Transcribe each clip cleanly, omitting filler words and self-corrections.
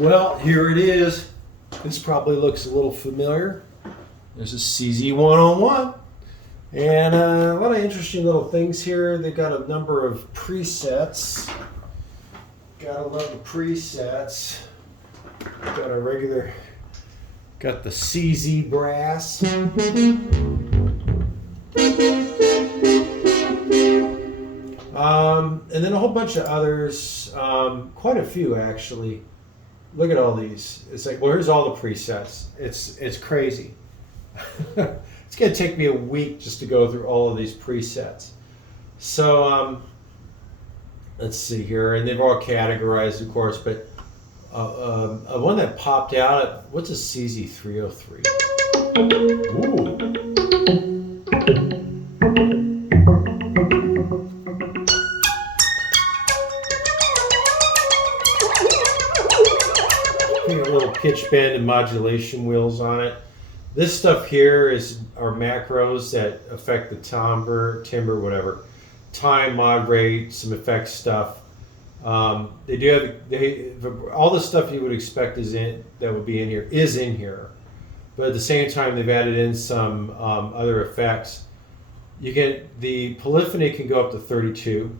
Well, here it is. This probably looks a little familiar. There's a CZ101. And a lot of interesting little things here. They've got a number of presets. Gotta love the presets. Got a regular, got the CZ brass. And then a whole bunch of others, quite a few actually. Look at all these. It's like, well, here's all the presets. It's crazy. It's gonna take me a week just to go through all of these presets. So let's see here, and they've all categorized, of course, but one that popped out, what's a CZ303? Ooh. A little pitch bend and modulation wheels on it. This stuff here are macros that affect the timbre, whatever, time, mod rate, some effects stuff. They do have all the stuff you would expect that would be in here is in here, but at the same time they've added in some other effects. You get the polyphony can go up to 32,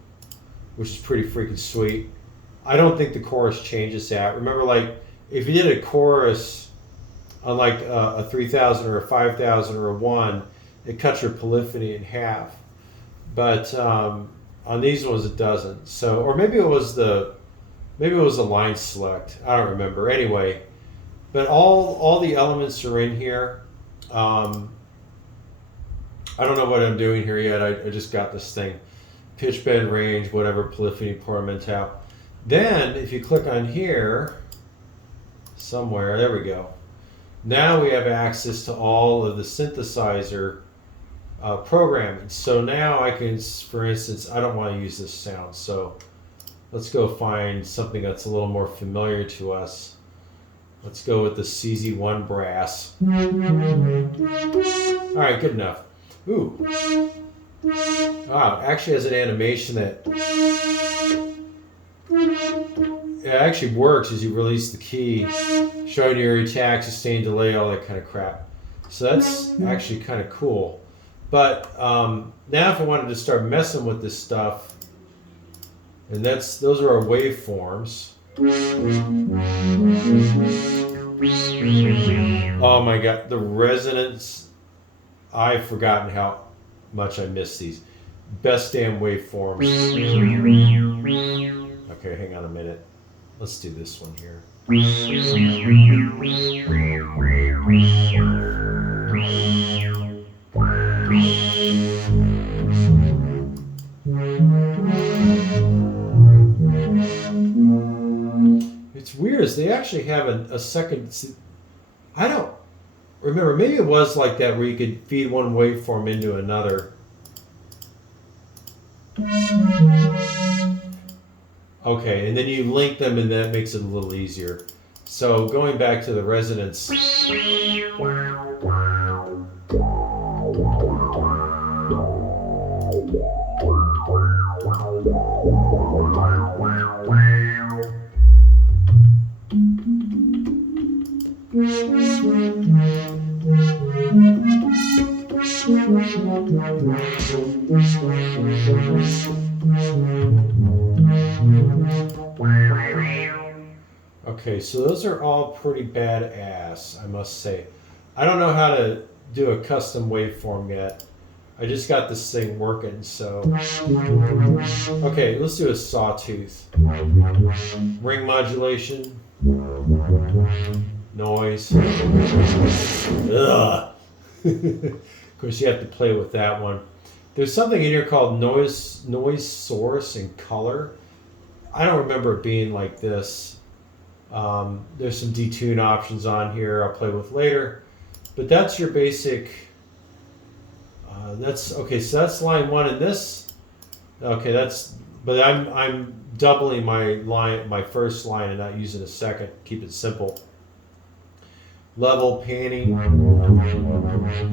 which is pretty freaking sweet. I don't think the chorus changes that. Remember, like, if you did a chorus on like a 3000 or a 5000 or a 1, it cuts your polyphony in half. But on these ones it doesn't. So, or maybe it was the line select. I don't remember. Anyway, but all the elements are in here. I don't know what I'm doing here yet. I just got this thing. Pitch, bend, range, whatever, polyphony, portamental. Then if you click on here, somewhere, there we go. Now we have access to all of the synthesizer programming. So now I can, for instance, I don't want to use this sound, so let's go find something that's a little more familiar to us. Let's go with the CZ1 brass. All right, good enough. Ooh. Wow, actually has an animation that it actually works as you release the key, showing your attack, sustain, delay, all that kind of crap. So that's actually kind of cool. But now if I wanted to start messing with this stuff, and those are our waveforms. Oh my god, the resonance. I've forgotten how much I miss these. Best damn waveforms. Okay, hang on a minute. Let's do this one here. It's weird, is they actually have a second. I don't remember, maybe it was like that where you could feed one waveform into another. Okay, and then you link them and that makes it a little easier. So going back to the resonance. Okay, so those are all pretty badass, I must say. I don't know how to do a custom waveform yet. I just got this thing working, so. Okay, let's do a Sawtooth. Ring modulation. Noise. Ugh. Of course, you have to play with that one. There's something in here called noise source and color. I don't remember it being like this. There's some detune options on here I'll play with later. But that's your basic. That's okay. So that's line one, and this. Okay, that's. But I'm doubling my first line and not using a second. Keep it simple. Level, panning.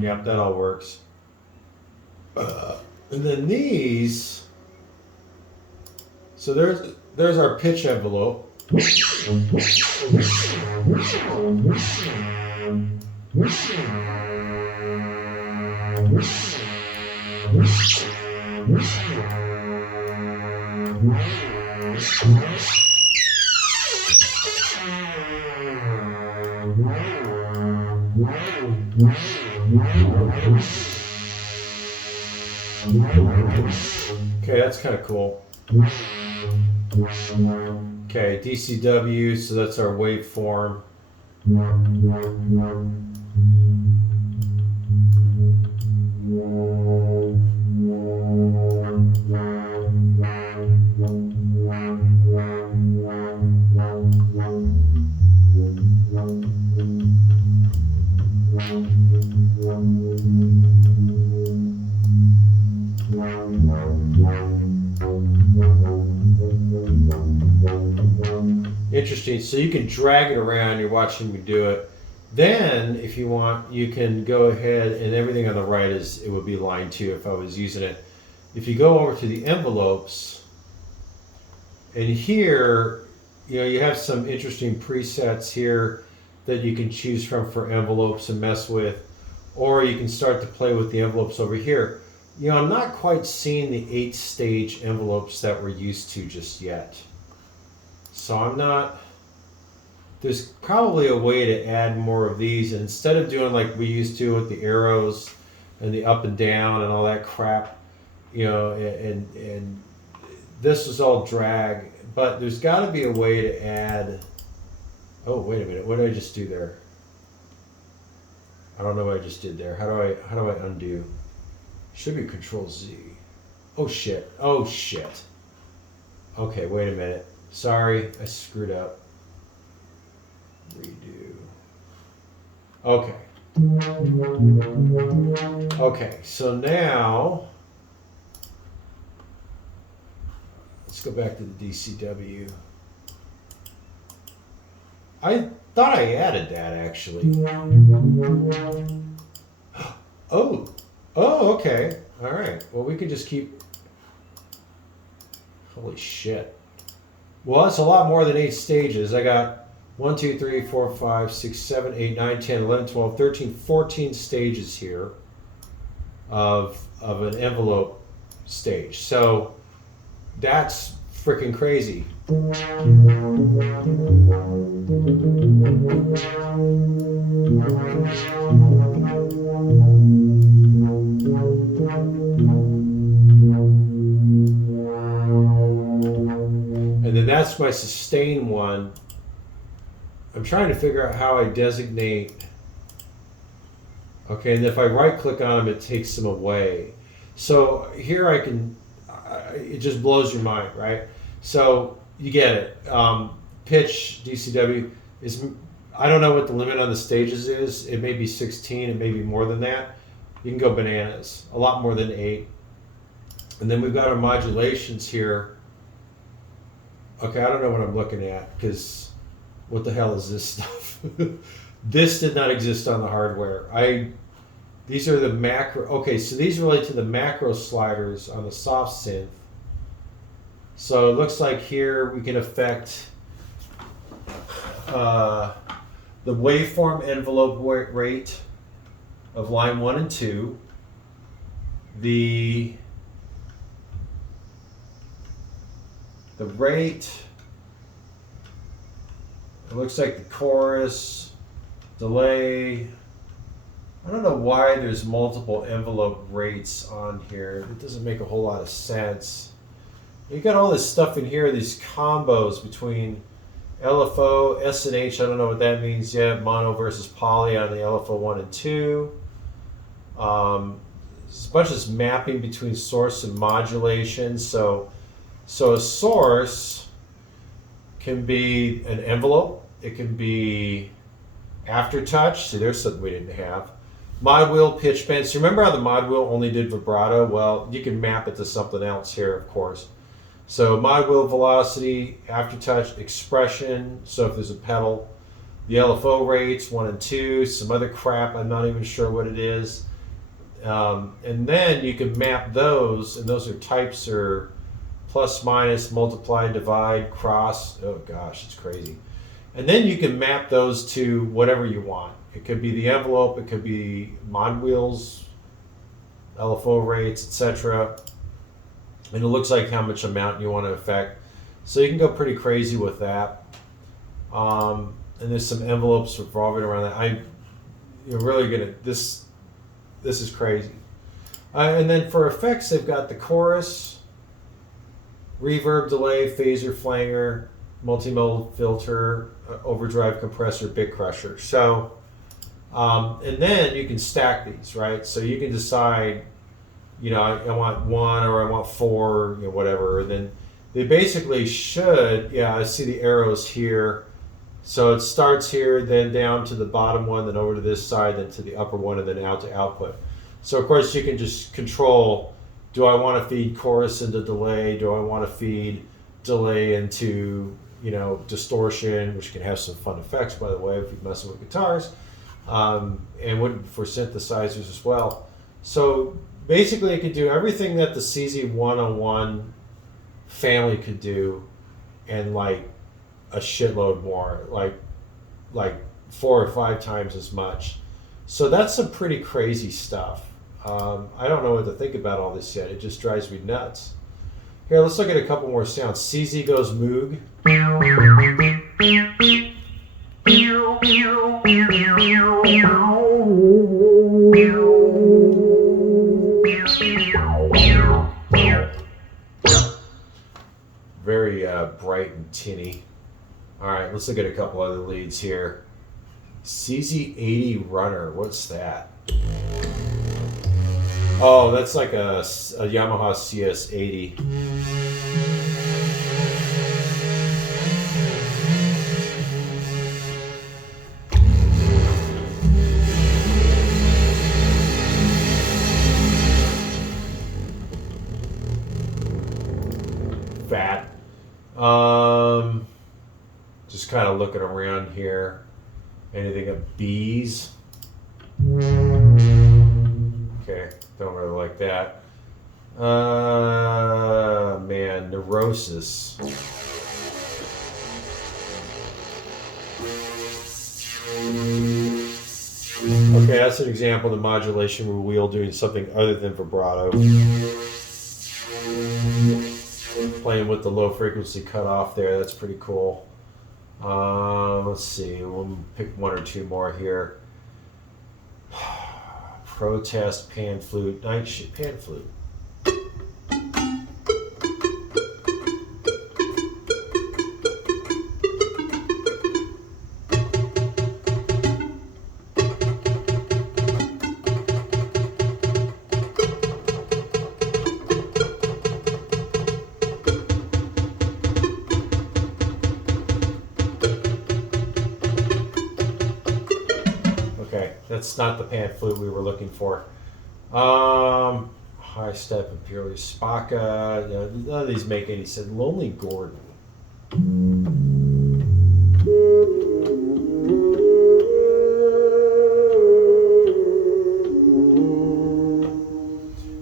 Yep, that all works. And then these. So there's our pitch envelope. Okay, that's kind of cool. Okay, DCW, so that's our waveform. Interesting. So you can drag it around. You're watching me do it. Then, if you want, you can go ahead, and everything on the right is, it would be line 2 if I was using it. If you go over to the envelopes, and here, you know, you have some interesting presets here that you can choose from for envelopes and mess with, or you can start to play with the envelopes over here. You know, I'm not quite seeing the 8-stage envelopes that we're used to just yet. So I'm not, there's probably a way to add more of these, and instead of doing like we used to with the arrows and the up and down and all that crap, you know, and this is all drag, but there's got to be a way to add, oh, wait a minute, what did I just do there? I don't know what I just did there. How do I undo? Should be Control Z. Oh shit. Oh shit. Okay, wait a minute. Sorry, I screwed up. Redo. Okay. Okay, so now let's go back to the DCW. I thought I added that actually. Oh. Oh, okay. All right. Well, we could just keep. Holy shit. Well, that's a lot more than 8 stages. I got 1, 2, 3, 4, 5, 6, 7, 8, 9, 10, 11, 12, 13, 14 stages here of an envelope stage. So that's freaking crazy. And then that's my sustain one. I'm trying to figure out how I designate. Okay, and if I right click on them, it takes them away. So here I can, it just blows your mind, right? So you get it. Pitch DCW is, I don't know what the limit on the stages is. It may be 16, it may be more than that. You can go bananas, a lot more than 8. And then we've got our modulations here. Okay, I don't know what I'm looking at, because what the hell is this stuff? This did not exist on the hardware. These are the macro, okay, so these relate to the macro sliders on the soft synth. So it looks like here we can affect the waveform envelope rate of line 1 and 2, the rate, it looks like the chorus, delay. I don't know why there's multiple envelope rates on here. It doesn't make a whole lot of sense. You got all this stuff in here, these combos between LFO, S and H, I don't know what that means yet, mono versus poly on the LFO 1 and 2. There's a bunch of this mapping between source and modulation. So a source can be an envelope, it can be aftertouch, so there's something we didn't have. Mod wheel, pitch bend. So remember how the mod wheel only did vibrato? Well, you can map it to something else here, of course. So mod wheel velocity, aftertouch, expression, so if there's a pedal, the LFO rates, 1 and 2, some other crap, I'm not even sure what it is. And then you can map those, and those are types or plus, minus, multiply, divide, cross. Oh gosh, it's crazy. And then you can map those to whatever you want. It could be the envelope, it could be mod wheels, LFO rates, etc. And it looks like how much amount you want to affect. So you can go pretty crazy with that. And there's some envelopes revolving around that. You're really gonna, this is crazy. And then for effects, they've got the chorus, reverb, delay, phaser, flanger, multimodal filter, overdrive compressor, bit crusher. So, and then you can stack these, right? So you can decide, you know, I want 1 or I want 4, you know, whatever. And then they basically should, yeah, I see the arrows here. So it starts here, then down to the bottom one, then over to this side, then to the upper one, and then out to output. So of course you can just control, do I want to feed chorus into delay? Do I want to feed delay into, you know, distortion, which can have some fun effects, by the way, if you're messing with guitars, and for synthesizers as well. So basically it could do everything that the CZ101 family could do, and like a shitload more, like 4 or 5 times as much. So that's some pretty crazy stuff. I don't know what to think about all this yet. It just drives me nuts. Here, let's look at a couple more sounds. CZ goes Moog. Very bright and tinny. All right, let's look at a couple other leads here. CZ80 Runner, what's that? Oh, that's like a Yamaha CS80. Fat. Just kind of looking around here. Anything of bees? Okay, don't really like that. Man, Neurosis. Okay, that's an example of the modulation wheel doing something other than vibrato. Playing with the low frequency cutoff there, that's pretty cool. Let's see, we'll pick 1 or 2 more here. Protest, pan flute, night shit, pan flute. That's not the pan flute we were looking for. High step Imperial Spaka. None of these make any sense. Lonely Gordon.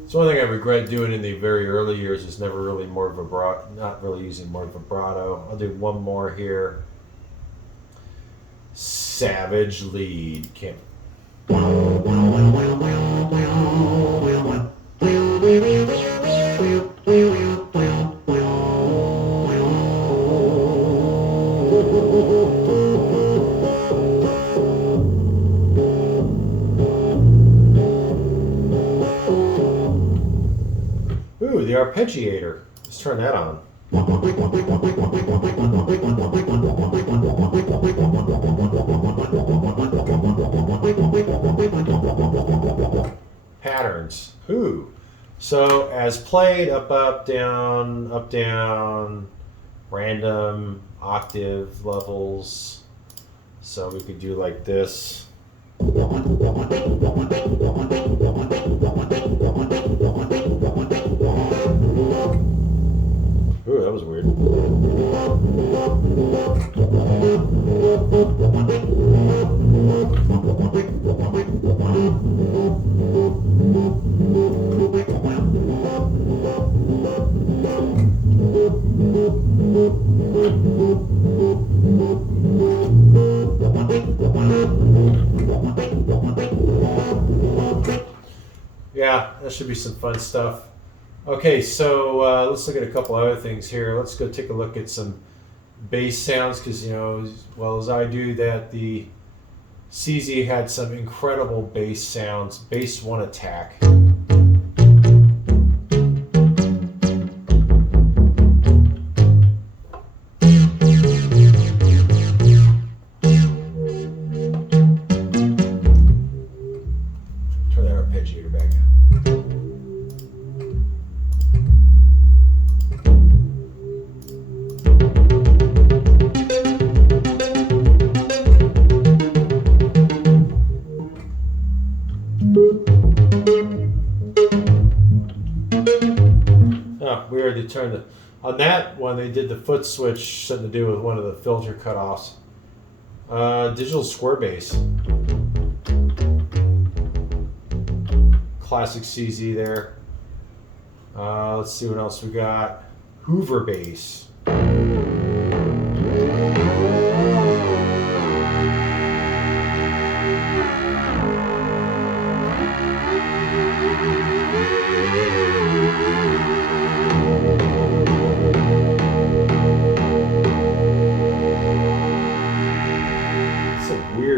So one thing I regret doing in the very early years is never really more vibrato, not really using more vibrato. I'll do one more here. Savage lead. Can't. Ooh, the Arpeggiator. Let's turn that on. Patterns. Ooh. So as played, up, down, random, octave levels. So we could do like this. Ooh, that was weird. that should be some fun stuff. Okay, so let's look at a couple other things here. Let's go take a look at some bass sounds, because you know as well as I do that the CZ had some incredible bass sounds. Bass one attack. Turn that arpeggiator back up. We already turned it. On that one, they did the foot switch, something to do with one of the filter cutoffs. Digital square bass. Classic CZ there. Let's see what else we got. Hoover bass.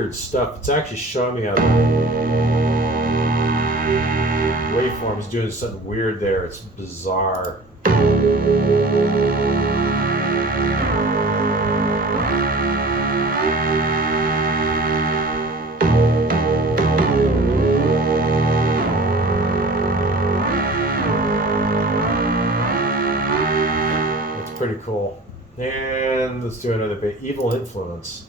Stuff. It's actually showing me how the waveform is doing something weird there. It's bizarre. It's pretty cool. And let's do another bit. Evil Influence.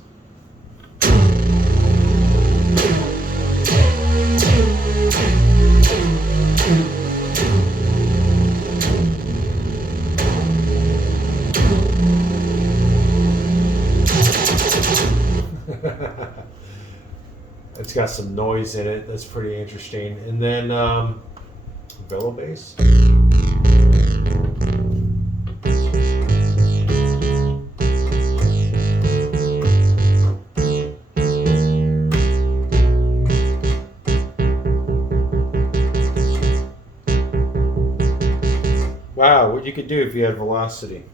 It's got some noise in it. That's pretty interesting. And then bellow bass. Wow, what you could do if you had velocity.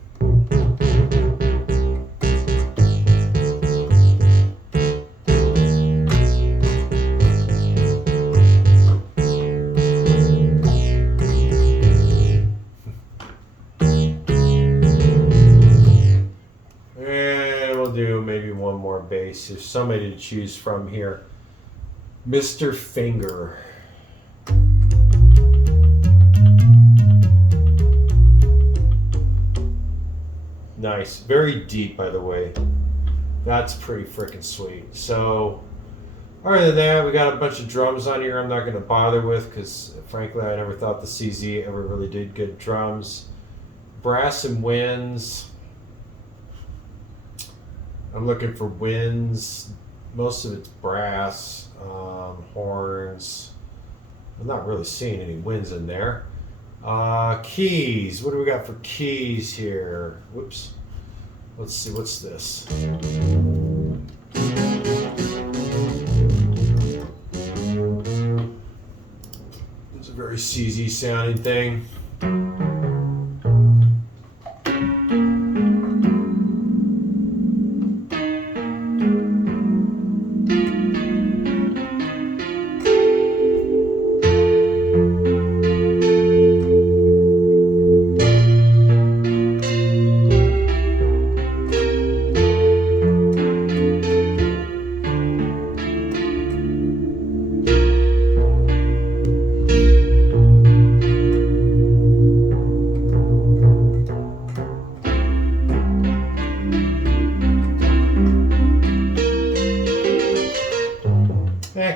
Bass. There's somebody to choose from here. Mr. Finger. Nice. Very deep, by the way. That's pretty freaking sweet. So, other than that, we got a bunch of drums on here I'm not going to bother with because, frankly, I never thought the CZ ever really did good drums. Brass and winds. I'm looking for winds. Most of it's brass, horns. I'm not really seeing any winds in there. Keys. What do we got for keys here? Whoops. Let's see. What's this? It's a very CZ sounding thing.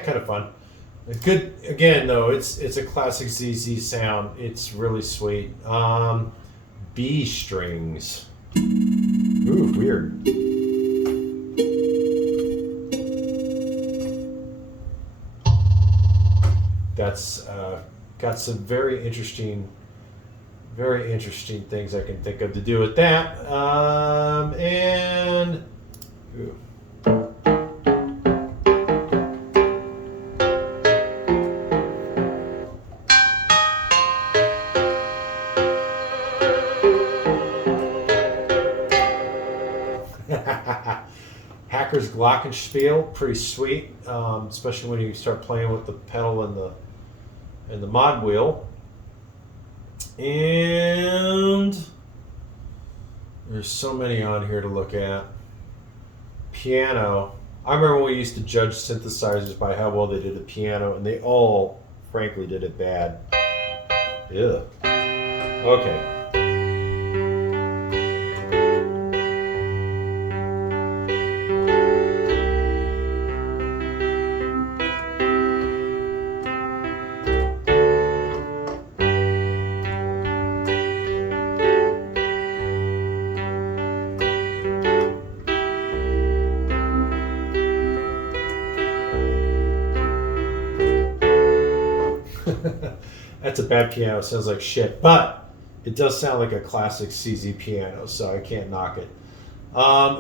Kind of fun. Good again though. It's a classic ZZ sound. It's really sweet. B strings. Ooh, weird. That's got some very interesting things I can think of to do with that. And ooh. Hacker's Glockenspiel, pretty sweet, especially when you start playing with the pedal and the mod wheel. And there's so many on here to look at. Piano. I remember we used to judge synthesizers by how well they did the piano, and they all, frankly, did it bad. Yeah. Okay. That's a bad piano. It sounds like shit, but it does sound like a classic CZ piano, so I can't knock it.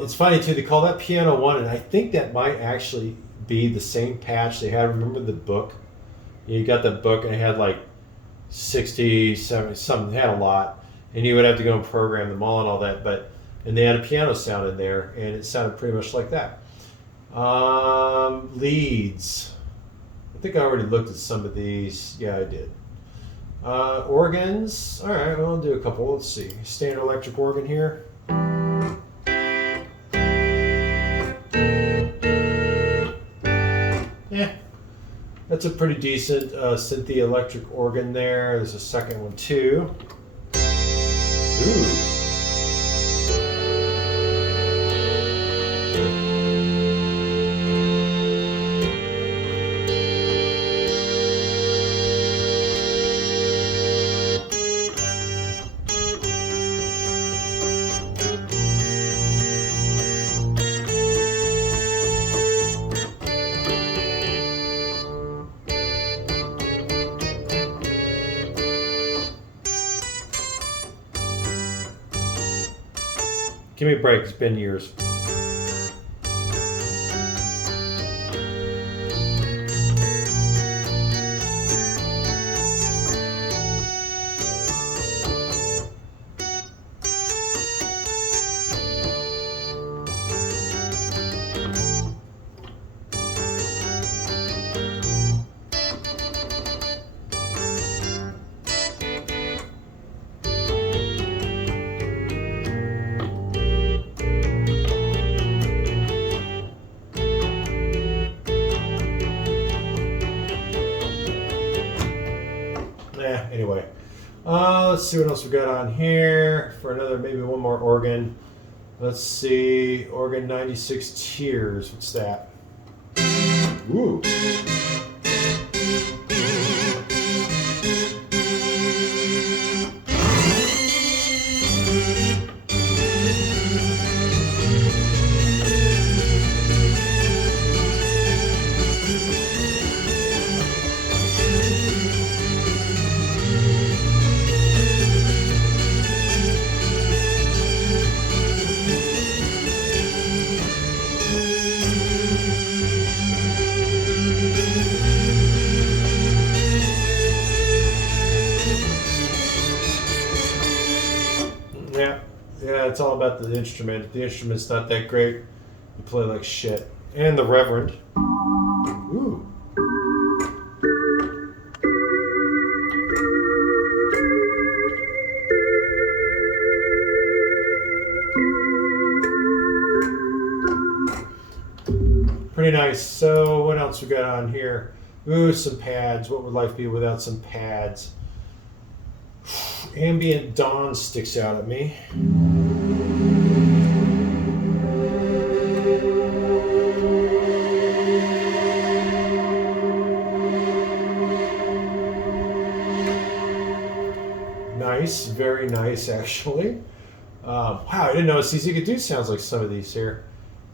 It's funny too. They call that Piano 1, and I think that might actually be the same patch they had. Remember the book? You got the book, and it had like 60, 70, something. It had a lot, and you would have to go and program them all and all that. And they had a piano sound in there, and it sounded pretty much like that. Leads. I think I already looked at some of these. Yeah, I did. Organs. All right, well, I'll do a couple. Let's see. Standard electric organ here. Yeah, that's a pretty decent synthy electric organ there. There's a second one too. Ooh. Give me a break, it's been years. Anyway, let's see what else we got on here for another, maybe one more organ. Let's see, organ 96 Tears. What's that? Ooh. Yeah, it's all about the instrument. If the instrument's not that great, you play like shit. And the Reverend. Ooh. Pretty nice. So what else we got on here? Ooh, some pads. What would life be without some pads? Ambient Dawn sticks out at me. Nice, very nice actually. Wow, I didn't know CZ could do sounds like some of these here.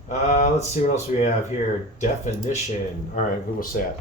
Let's see what else we have here. Definition. All right, what's that?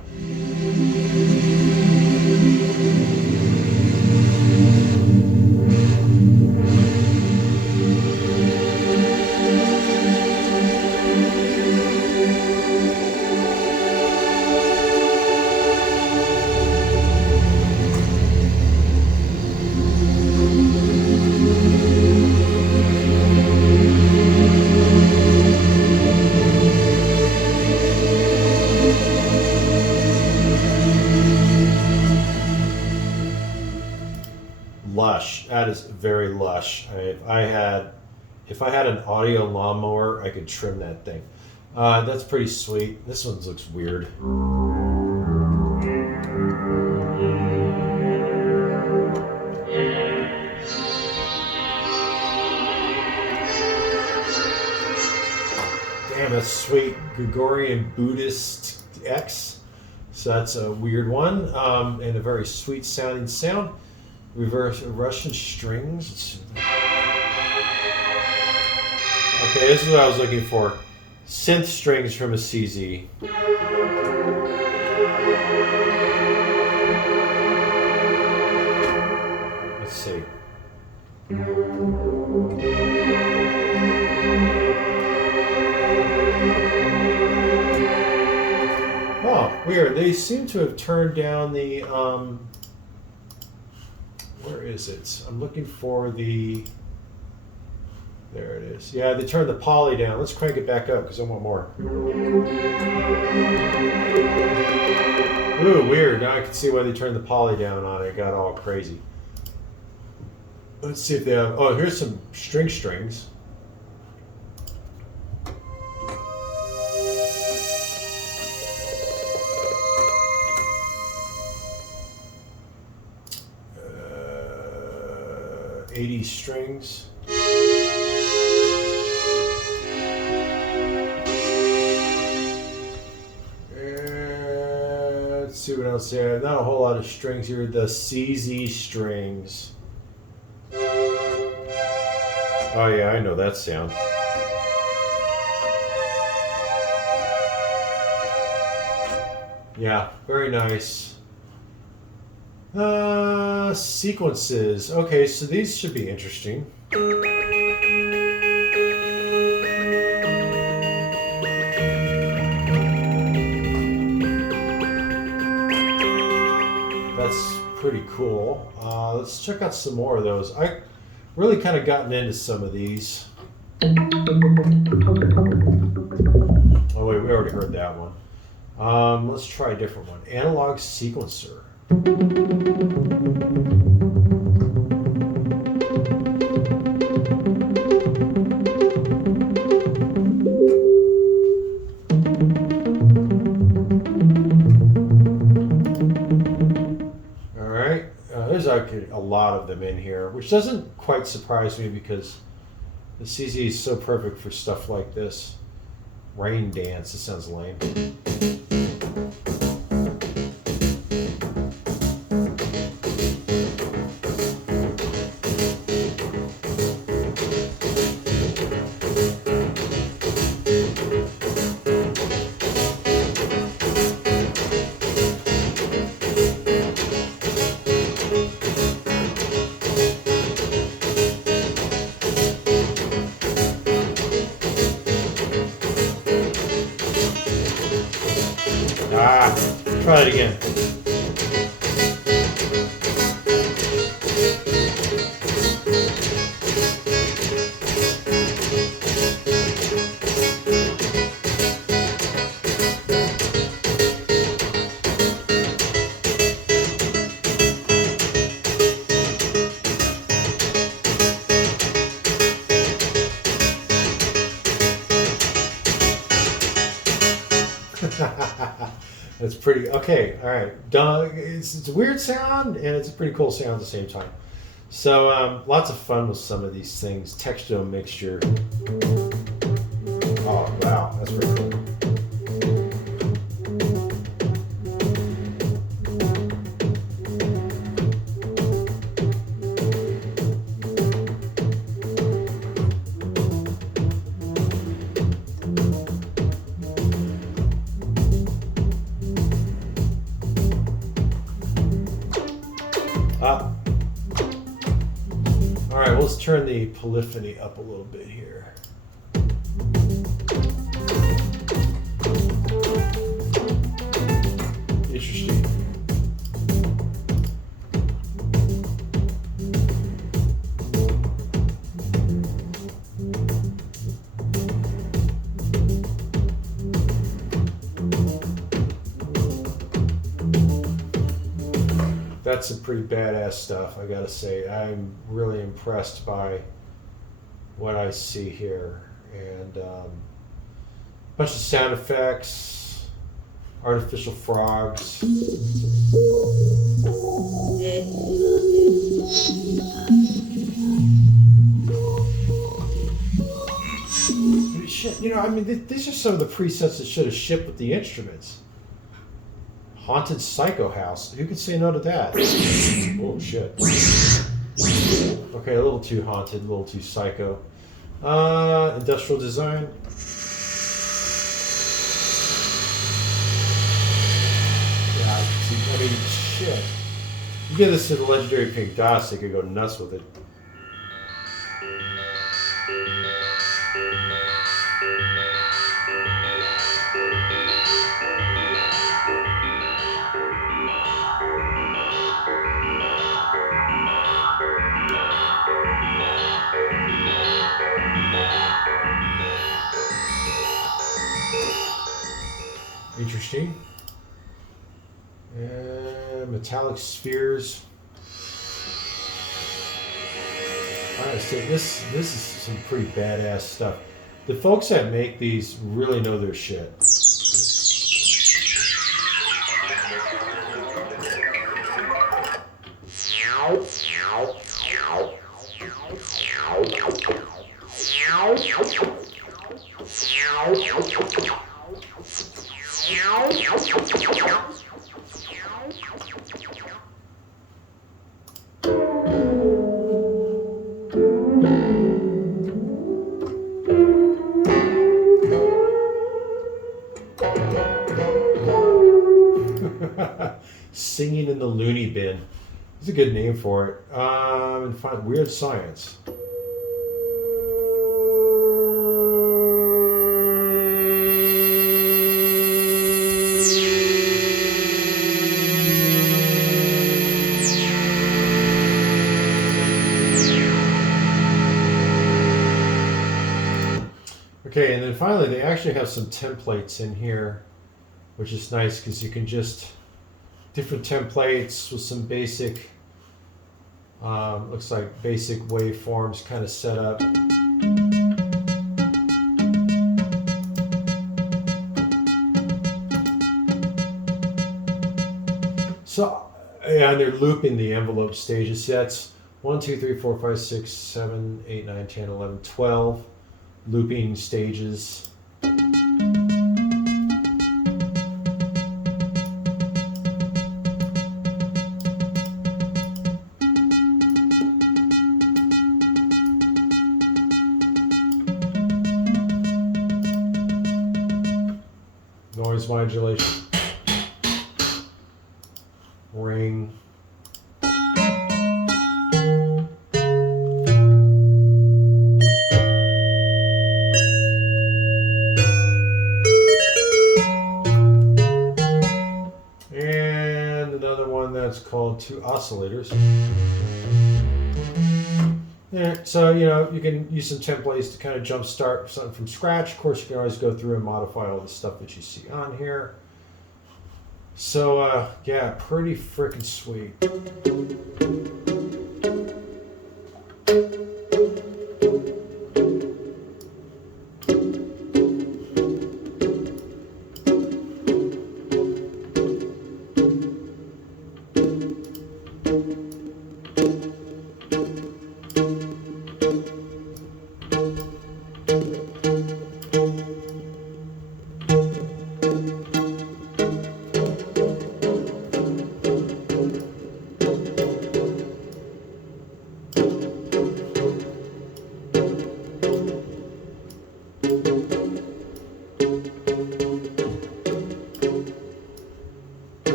That is very lush. If I had an audio lawnmower, I could trim that thing. That's pretty sweet. This one looks weird. Damn, that's sweet. Gregorian Buddhist X. So that's a weird one, and a very sweet sounding sound. Reverse Russian strings. Okay, this is what I was looking for. Synth strings from a CZ. Let's see. Oh, weird. They seem to have turned down the, where is it? I'm looking for the, there it is. Yeah, they turned the poly down. Let's crank it back up because I want more. Ooh, weird. Now I can see why they turned the poly down on it. It got all crazy. Let's see if they have, oh, here's some strings. Uh, 80 strings. Let's see what else there. Not a whole lot of strings here. The CZ strings. Oh yeah, I know that sound. Yeah, very nice. Sequences. Okay, so these should be interesting. That's pretty cool. Let's check out some more of those. I really kind of gotten into some of these. Oh wait, we already heard that one. Let's try a different one. Analog sequencer. There's actually a lot of them in here, which doesn't quite surprise me because the CZ is so perfect for stuff like this. Rain dance, it sounds lame. Try it again. That's pretty, okay, all right. It's a weird sound, and it's a pretty cool sound at the same time. So lots of fun with some of these things. Textile mixture. Oh, wow, that's pretty cool. All right, let's turn the polyphony up a little bit here. Interesting. That's some pretty badass stuff, I gotta say. I'm really impressed by what I see here. And bunch of sound effects, artificial frogs. Shit, you know, I mean, these are some of the presets that should have shipped with the instruments. Haunted Psycho House. Who could say no to that? Oh, shit. Okay, a little too haunted, a little too psycho. Industrial design. Yeah, I mean, shit. You give this to the legendary Pink Dots, they could go nuts with it. Interesting. And metallic spheres. Alright, so this is some pretty badass stuff. The folks that make these really know their shit. Singing in the Looney Bin. It's a good name for it. And find Weird Science. Okay, and then finally they actually have some templates in here, which is nice because you can just different templates with some basic looks like basic waveforms kind of set up. So yeah, they're looping the envelope stages. See, that's 1, 2, 3, 4, 5, 6, 7, 8, 9, 10, 11, 12 looping stages. Noise modulation. Ring. And another one that's called two oscillators. Yeah, so you know you can use some templates to kind of jumpstart something from scratch. Of course, you can always go through and modify all the stuff that you see on here. So yeah, pretty freaking sweet.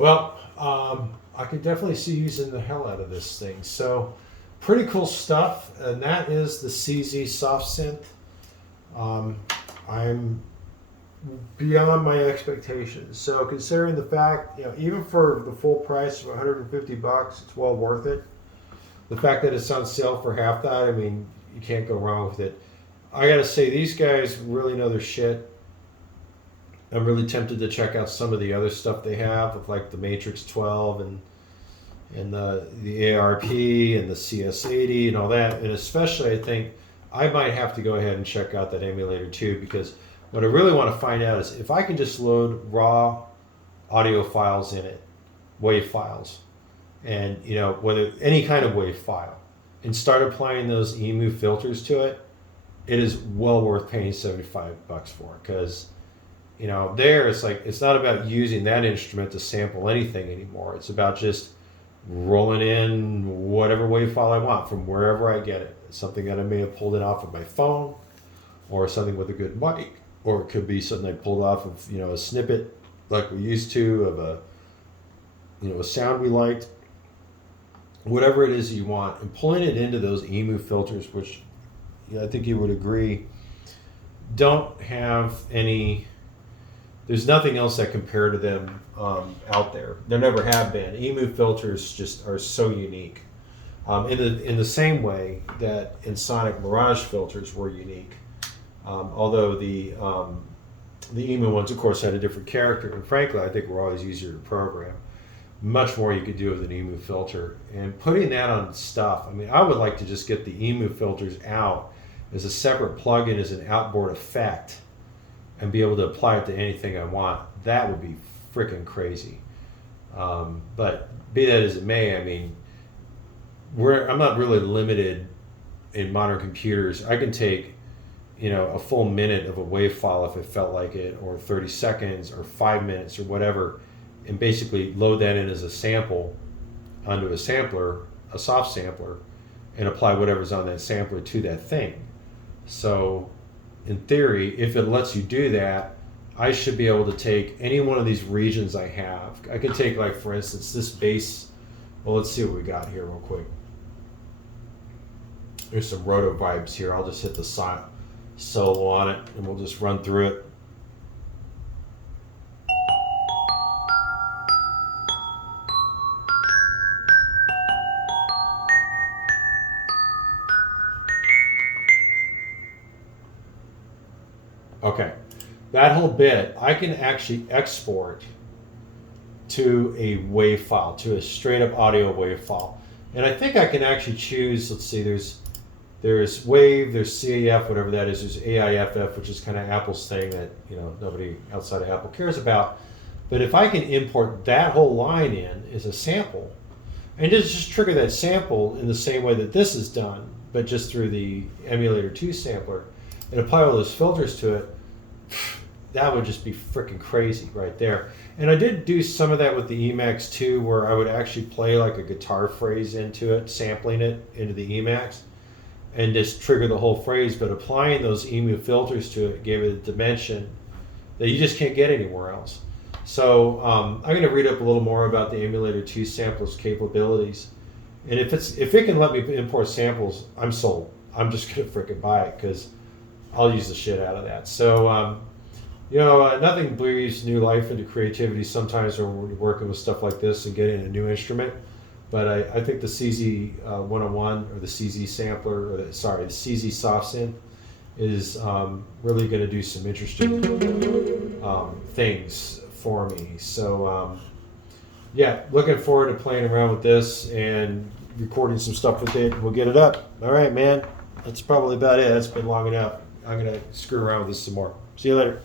Well, I could definitely see using the hell out of this thing. So, pretty cool stuff. And that is the CZ Soft Synth. I'm beyond my expectations. So, considering the fact, even for the full price of $150, it's well worth it. The fact that it's on sale for half that, I mean, you can't go wrong with it. I gotta say, these guys really know their shit. I'm really tempted to check out some of the other stuff they have, with like the Matrix 12 and the ARP and the CS80 and all that. And especially, I think I might have to go ahead and check out that emulator too, because what I really want to find out is if I can just load raw audio files in it, WAV files, and whether any kind of WAV file, and start applying those Emu filters to it, it is well worth paying $75 for, because there it's like, it's not about using that instrument to sample anything anymore. It's about just rolling in whatever WAV file I want from wherever I get it. It's something that I may have pulled it off of my phone, or something with a good mic, or it could be something I pulled off of a snippet like we used to of a sound we liked. Whatever it is you want, and pulling it into those Emu filters, which I think you would agree don't have any. There's nothing else that compare to them out there. There never have been. Emu filters just are so unique. In the same way that Ensoniq Mirage filters were unique. Although the Emu ones, of course, had a different character, and frankly, I think were always easier to program. Much more you could do with an Emu filter. And putting that on stuff, I mean, I would like to just get the Emu filters out as a separate plugin, as an outboard effect, and be able to apply it to anything I want. That would be freaking crazy. But be that as it may, I mean, I'm not really limited in modern computers. I can take, a full minute of a WAV file if it felt like it, or 30 seconds, or 5 minutes, or whatever, and basically load that in as a sample onto a sampler, a soft sampler, and apply whatever's on that sampler to that thing. So, in theory, if it lets you do that, I should be able to take any one of these regions I have. I can take, like, for instance, this bass. Well, let's see what we got here real quick. There's some roto vibes here. I'll just hit the solo on it, and we'll just run through it. Okay, that whole bit I can actually export to a WAV file, to a straight up audio WAV file. And I think I can actually choose, let's see, there's WAV, there's CAF, whatever that is, there's AIFF, which is kind of Apple's thing that nobody outside of Apple cares about. But if I can import that whole line in as a sample, and just trigger that sample in the same way that this is done, but just through the Emulator 2 sampler, and apply all those filters to it, that would just be freaking crazy right there. And I did do some of that with the Emax too, where I would actually play like a guitar phrase into it, sampling it into the Emax, and just trigger the whole phrase. But applying those Emu filters to it gave it a dimension that you just can't get anywhere else. So I'm going to read up a little more about the Emulator 2 sampler's capabilities. And if it can let me import samples, I'm sold. I'm just going to freaking buy it, because I'll use the shit out of that. So, nothing breathes new life into creativity sometimes when we're working with stuff like this and getting a new instrument. But I think the CZ 101, or the CZ sampler, or the CZ Soft Synth is really going to do some interesting things for me. So, looking forward to playing around with this and recording some stuff with it. We'll get it up. All right, man. That's probably about it. That's been long enough. I'm going to screw around with this some more. See you later.